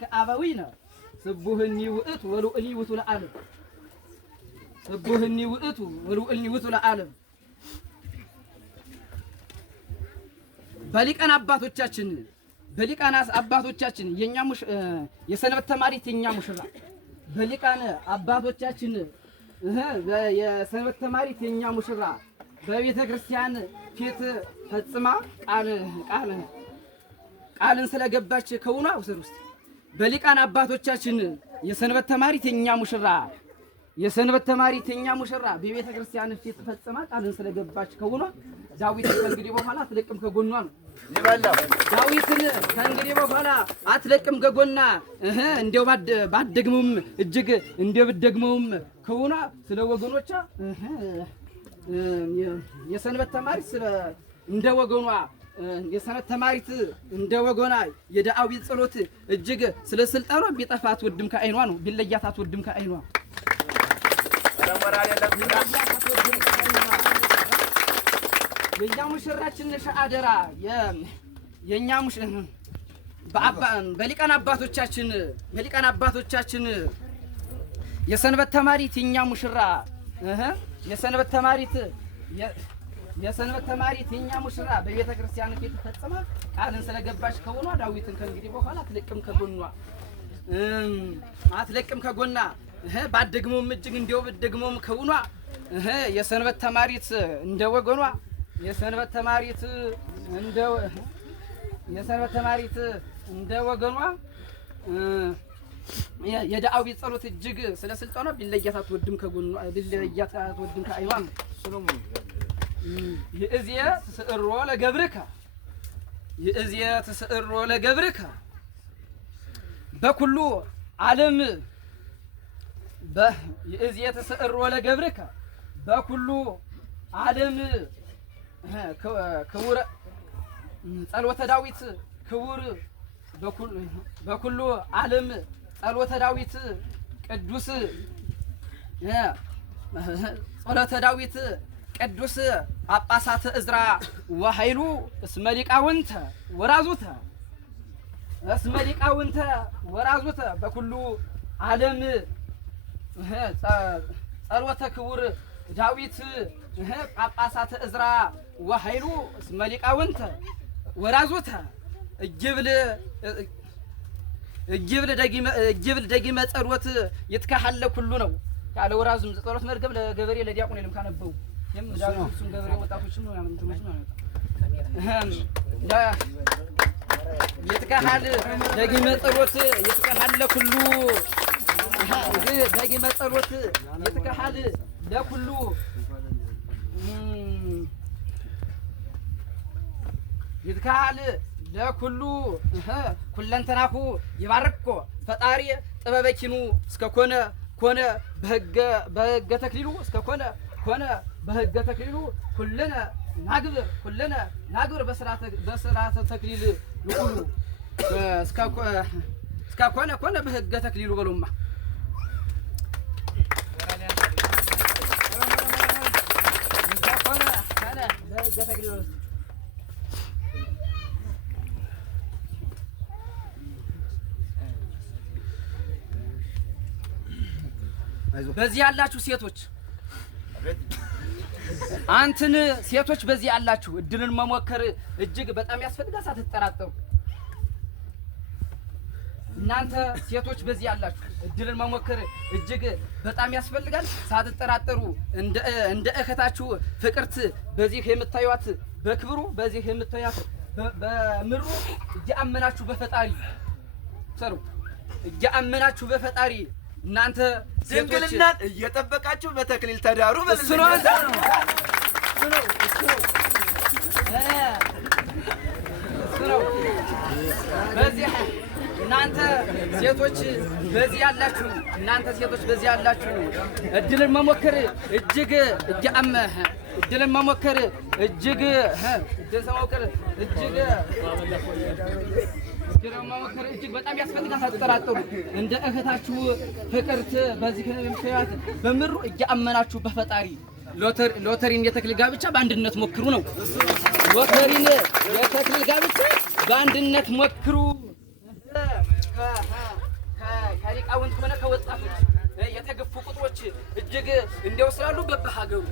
ከአባዊነ ስቡህኒ ውእቱ ወሉእኒ ውእቱ ለዓለም ስቡህኒ ውእቱ ወሉእኒ ውእቱ ለዓለም በሊቃን አባቶቻችን የኛ የሰንበት ተማሪት የኛ ሙሽራ በሊቃን አባቶቻችን የሰንበት ተማሪት የኛ ሙሽራ በቤተ ክርስቲያን ፊት ፈጽማ ቃልን ስለገባች ከውና ውስጥ በሊቃን አባቶቻችን የሰንበት ተማሪት የኛ ሙሽራ በቤተ ክርስቲያን ፊት ፈጽማ ቃልን ስለገባች ከውና ዳዊት ከእንግዲህ በኋላ አትለቅም ከጎኗ ነው ይባላል። ዳዊትን ከእንግዲህ በኋላ አትለቅም ከጎና እንደው ባደግሙም እጅግ እንደብደግሙም ከውና ስለ ወገኖቿ የሰንበት ተማሪት እንደ ወገኗ የሰንበት ተማሪት እንደ ወገኗ የዳዊት ጸሎት እጅግ ስለ ስልጣኗ ቢጠፋት ወድም ከአይኗ ነው ቢለያታት ወድም ከአይኗ የኛ ሙሽራችን ሻአደራ የኛ በሊቃን አባቶቻችን የሰንበት ተማሪት የኛ ሙሽራ የሰንበት ተማሪት የኛ ሙሽራ በቤተ ክርስቲያን ፊት ፈጽማ ቃልን ስለገባች ከሆኗ ዳዊትን ከእንግዲህ በኋላ አትለቅም ከጎና ባደግሞም እጅግ እንደው በደግሞም ከሆኗ የሰንበት ተማሪት እንደ ወገኗ የሰንበት ተማሪት እንደ ወገኗ የዳዊት ጸሎት እጅግ ስለ ስልጣኗ ቢለያታት ወድም ከጎኗ ቢለያታት ወድም ከአይኗ ሰሎሞን ይእዝየ ተስዕሮ ለገብርከ በኩሉ ዓለም ይእዝየ ተስዕሮ ለገብርከ በኩሉ ዓለም ክቡር ጸሎተ ዳዊት ክቡር በኩሉ ዓለም ጸሎተ ዳዊት ቅዱስ ጸሎተ ዳዊት ቅዱስ ጳጳሳት እዝራ ወኃይሉ እስመ ሊቃውንተ ወራዙተ በኩሉ ዓለም ጸሎተ ክቡር ዳዊት ጳጳሳት እዝራ ወኃይሉ እስመ ሊቃውንተ ወራዙተ እጅብል ደጊመ ጸሎት ይትካሐለ ኩሉ ነው ያለ ወራዙም ጸሎት መርገብ ለገበሬ ለዲያቆን የለም ካነበው ዳዊቱን ገበሬ ወጣቶችን ነው ያመንቱት ነው ይትካሐል ደጊመ ጸሎት ይትካሐለ ኩሉ ደጊመ ጸሎት ይትካሐል ለኩሉ ይትካሐል ለኩሉ ኩለንተናሁ ይባርኮ ፈጣሪ ጥበበኪኑ እስከ ኮነ በሕገ ተክሊሉ እስከ ኮነ በሕገ ተክሊሉ ኩልነ ናግብር በስርዓተ ተክሊል ይቁሉ እስከ ኮነ በሕገ ተክሊሉ በሉማ በሕገ ተክሊሉ በዚህ ያላችሁ ሴቶች አንተን ሴቶች በዚህ ያላችሁ እድልን መሞከር እጅግ በጣም ያስፈልጋል ሳትጠራጠሩ እናንተ ሴቶች በዚህ ያላችሁ እድልን መሞከር እጅግ በጣም ያስፈልጋል ሳትጠራጠሩ እንደ እህታችሁ ፍቅርት በዚህ የምታዩት በክብሩ በዚህ የምታዩት በምሩ እያመናችሁ በፈጣሪ ሰሩ እያመናችሁ በፈጣሪ እናንተ ድንግልናን እየጠበቃችሁ በተክሊል ተዳሩ በስኖ በዚህ እናንተ ሴቶች በዚህ ያላችሁ እድልን መሞከር እጅግ እጅግ በጣም ያስፈልጋል ሳትጠራጠሩ እንደ እህታችሁ ፍቅርት በዚህ የምትያት በምሩ እያመናችሁ በፈጣሪ ሎተሪን የተክሊል ጋብቻ በአንድነት ሞክሩ ነው። ሎተሪን የተክሊል ጋብቻ በአንድነት ሞክሩ። ከአዛውንት ሆነ ከወጣቶች የተገፉ ቁጥሮች እጅግ እንዲያው ስላሉ በበሀገሩ